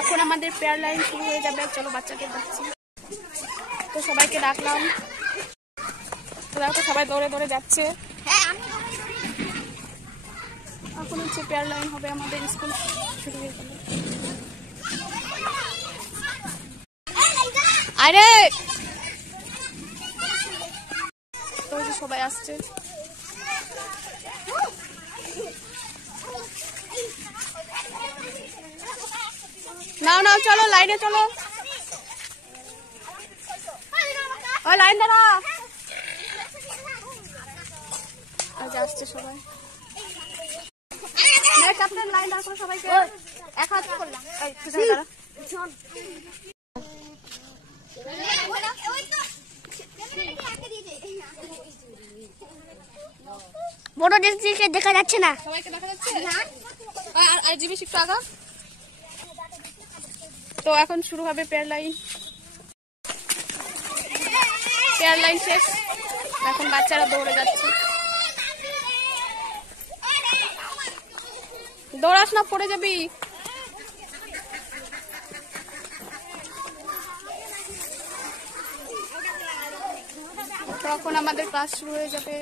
এখন আমাদের prayer line শুরু হয়ে যাবে। চলো বাচ্চাকে ডাকছি। তো সবাইকে ডাকলাম, তো সবাই দৌড়ে দৌড়ে যাচ্ছে। এখন হচ্ছে প্রেয়ার লাইন হবে, আমাদের স্কুল শুরু হয়ে যাবে। আরে তো সবাই আসছে। নাও নাও, চলো লাইনে চলো। ও লাইন দাঁড়া। আজ আসছে সবাই। ক্যাপ্টেন লাইন দাঁড়া করো সবাইকে। এক হাত করলাম। এই পিছনে দাঁড়া। বড় দিকে দেখা যাচ্ছে না। সবাইকে দেখা যাচ্ছে না। আর জিবি একটু আগা। তো এখন শুরু হবে প্রেয়ার লাইন। প্রেয়ার লাইন শেষ, এখন বাচ্চারা দৌড়ে যাচ্ছে। দৌড়াস না, পড়ে যাবি। তখন আমাদের ক্লাস শুরু হয়ে যাবে।